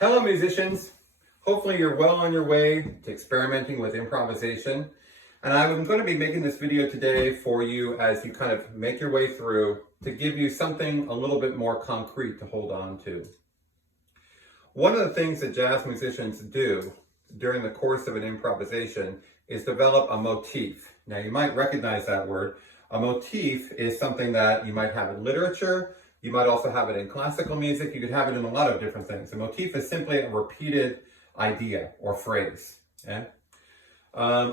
Hello musicians, hopefully you're well on your way to experimenting with improvisation. And I'm going to be making this video today for you as you kind of make your way through to give you something a little bit more concrete to hold on to. One of the things that jazz musicians do during the course of an improvisation is develop a motif. Now you might recognize that word. A motif is something that you might have in literature. You might also have it in classical music. You could have it in a lot of different things. A motif is simply a repeated idea or phrase. Okay?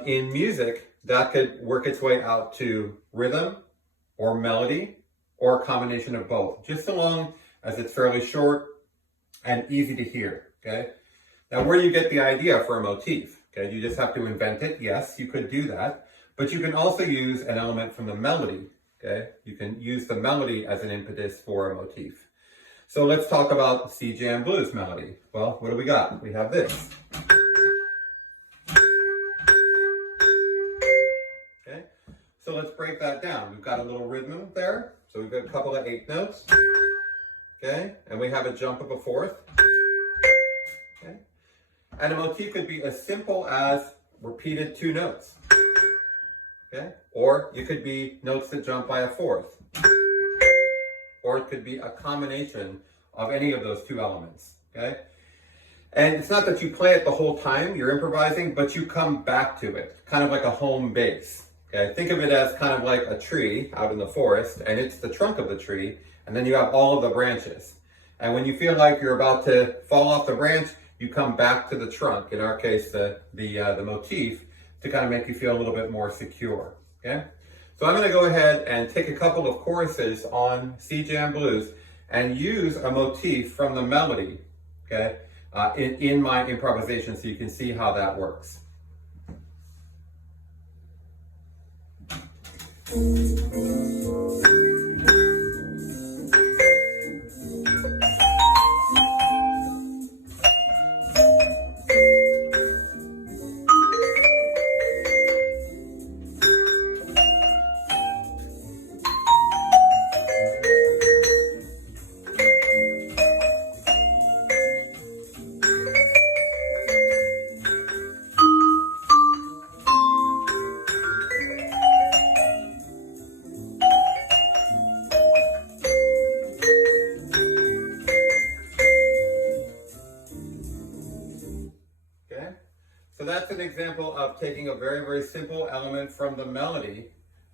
In music, that could work its way out to rhythm or melody or a combination of both, just so long as it's fairly short and easy to hear. Okay? Now, where do you get the idea for a motif? Okay, you just have to invent it. Yes, you could do that, but you can also use an element from the melody. Okay, you can use the melody as an impetus for a motif. So let's talk about C jam blues melody. Well, what do we got? We have this. Okay, so let's break that down. We've got a little rhythm there. So we've got a couple of 8 notes. Okay, and we have a jump of a fourth. Okay, and a motif could be as simple as repeated 2 notes. Okay? Or it could be notes that jump by a fourth. Or it could be a combination of any of those 2 elements. Okay? And it's not that you play it the whole time you're improvising, but you come back to it, kind of like a home base. Okay? Think of it as kind of like a tree out in the forest, and it's the trunk of the tree, and then you have all of the branches. And when you feel like you're about to fall off the branch, you come back to the trunk, in our case, the motif, to kind of make you feel a little bit more secure, okay? So I'm going to go ahead and take a couple of choruses on C jam blues and use a motif from the melody, okay, in my improvisation so you can see how that works. So that's an example of taking a very, very simple element from the melody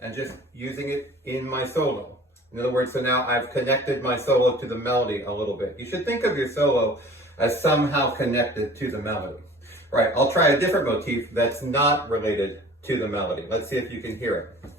and just using it in my solo. In other words, so now I've connected my solo to the melody a little bit. You should think of your solo as somehow connected to the melody. Right, I'll try a different motif that's not related to the melody. Let's see if you can hear it.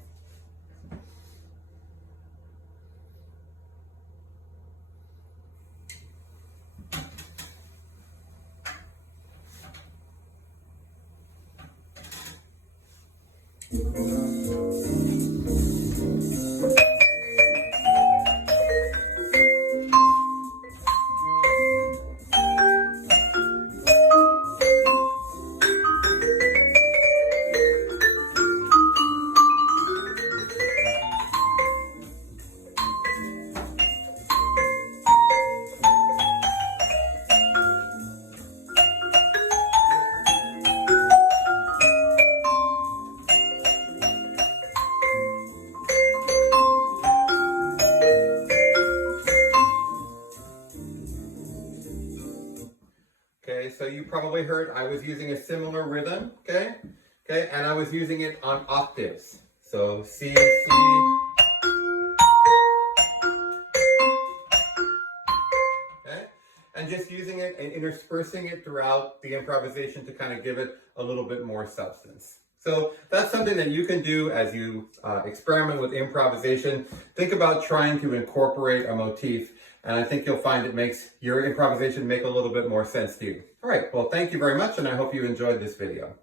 Okay, so you probably heard I was using a similar rhythm, okay, and I was using it on octaves. So C, C, okay, and just using it and interspersing it throughout the improvisation to kind of give it a little bit more substance. So that's something that you can do as you experiment with improvisation. Think about trying to incorporate a motif, and I think you'll find it makes your improvisation make a little bit more sense to you. All right, well, thank you very much, and I hope you enjoyed this video.